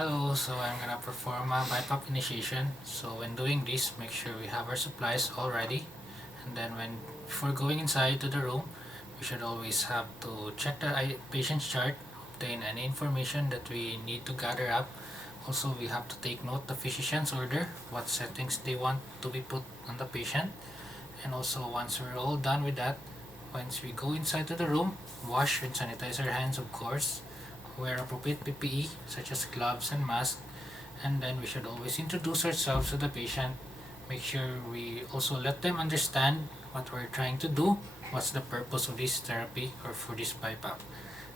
Hello, so I'm gonna perform a BiPAP initiation. So when doing this, make sure we have our supplies all ready. And then before going inside to the room, we should always have to check the patient's chart, obtain any information that we need to gather up. Also, we have to take note the physician's order, what settings they want to be put on the patient. And also, once we're all done with that, once we go inside to the room, wash and sanitize our hands, of course, wear appropriate PPE such as gloves and masks, and then we should always introduce ourselves to the patient. Make sure we also let them understand what we're trying to do, what's the purpose of this therapy or for this BiPAP.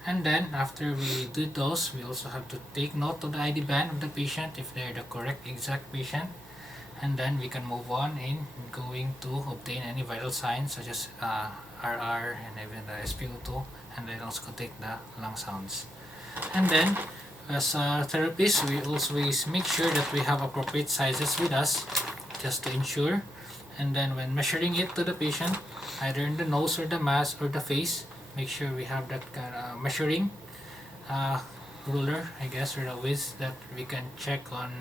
And then after we do those, we also have to take note of the ID band of the patient if they're the correct exact patient. And then we can move on in going to obtain any vital signs such as RR and even the SpO2, and then also take the lung sounds. And then as a therapist, we always make sure that we have appropriate sizes with us just to ensure. And then when measuring it to the patient, either in the nose or the mouth or the face, make sure we have that kind of measuring ruler, I guess, or a width that we can check on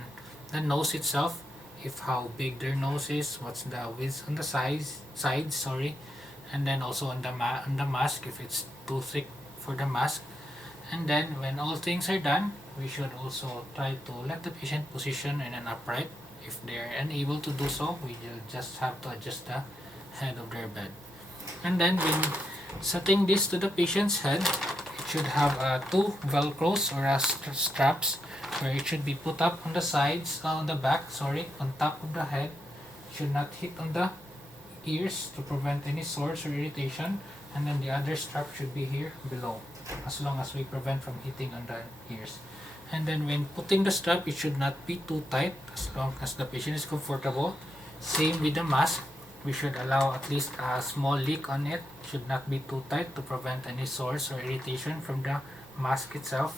the nose itself, if how big their nose is, what's the width on the sides, and then also on the mask if it's too thick for the mask. And then when all things are done, we should also try to let the patient position in an upright. If they're unable to do so, we will just have to adjust the head of their bed. And then when setting this to the patient's head, it should have two velcros or straps where it should be put up on the sides, on the back, on top of the head. It should not hit on the ears to prevent any sores or irritation, and then the other strap should be here below, as long as we prevent from hitting on the ears. And then when putting the strap, it should not be too tight, as long as the patient is comfortable. Same with the mask, we should allow at least a small leak on it. It should not be too tight to prevent any sores or irritation from the mask itself.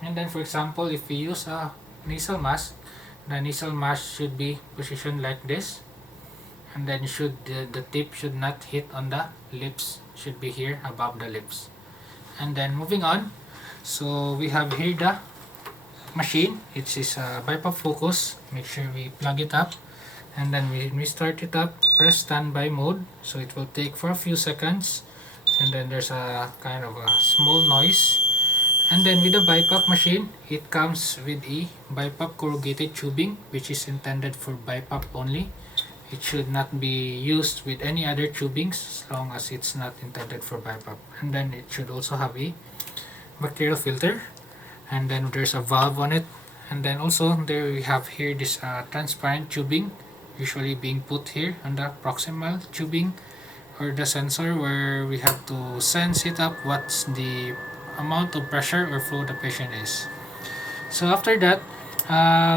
And then for example, if we use a nasal mask, the nasal mask should be positioned like this, and then the tip should not hit on the lips, should be here above the lips. And then moving on, so we have here the machine. It is a BiPAP focus. Make sure we plug it up, and then when we start it up, press standby mode, so it will take for a few seconds, and then there's a kind of a small noise. And then with the BiPAP machine, it comes with a BiPAP corrugated tubing, which is intended for BiPAP only. It should not be used with any other tubings as long as it's not intended for BiPAP. And then it should also have a bacterial filter, and then there's a valve on it. And then also there we have here this transparent tubing, usually being put here on the proximal tubing or the sensor, where we have to sense it up what's the amount of pressure or flow the patient is. So after that,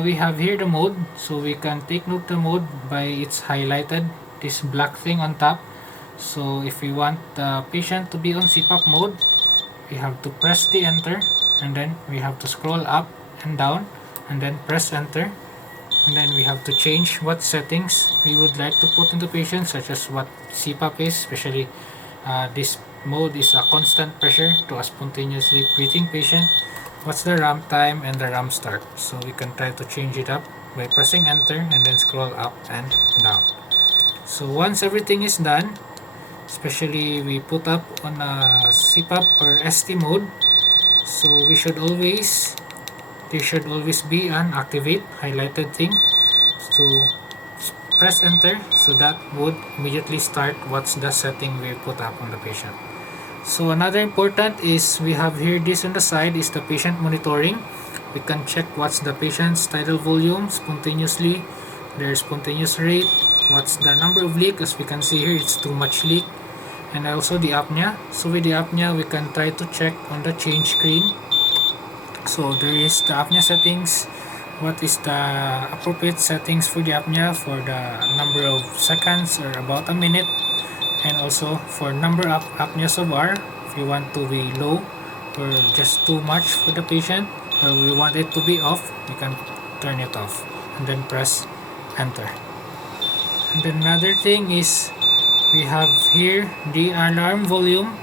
we have here the mode, so we can take note the mode by its highlighted, this black thing on top. So if we want the patient to be on CPAP mode, we have to press the enter, and then we have to scroll up and down, and then press enter, and then we have to change what settings we would like to put in the patient, such as what CPAP is, especially this mode is a constant pressure to a spontaneously breathing patient. What's the ramp time and the ramp start? So we can try to change it up by pressing enter and then scroll up and down. So once everything is done, especially we put up on a CPAP or ST mode, so there should always be an activate highlighted thing. So press enter, so that would immediately start what's the setting we put up on the patient. So another important is we have here this on the side is the patient monitoring. We can check what's the patient's tidal volume spontaneously, their spontaneous rate, what's the number of leak. As we can see here, it's too much leak, and also the apnea. So with the apnea, we can try to check on the change screen. So there is the apnea settings, what is the appropriate settings for the apnea, for the number of seconds or about a minute, and also for number of apneas of R, if you want to be low or just too much for the patient, or we want it to be off, we can turn it off and then press enter. And then another thing is we have here the alarm volume,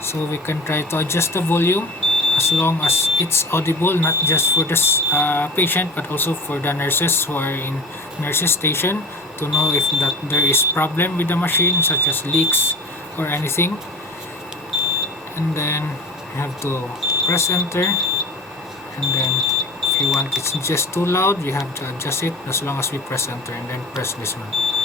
so we can try to adjust the volume as long as it's audible, not just for the patient but also for the nurses who are in nurses station, to know if that there is problem with the machine such as leaks or anything. And then you have to press enter, and then if you want it's just too loud, you have to adjust it as long as we press enter and then press this one.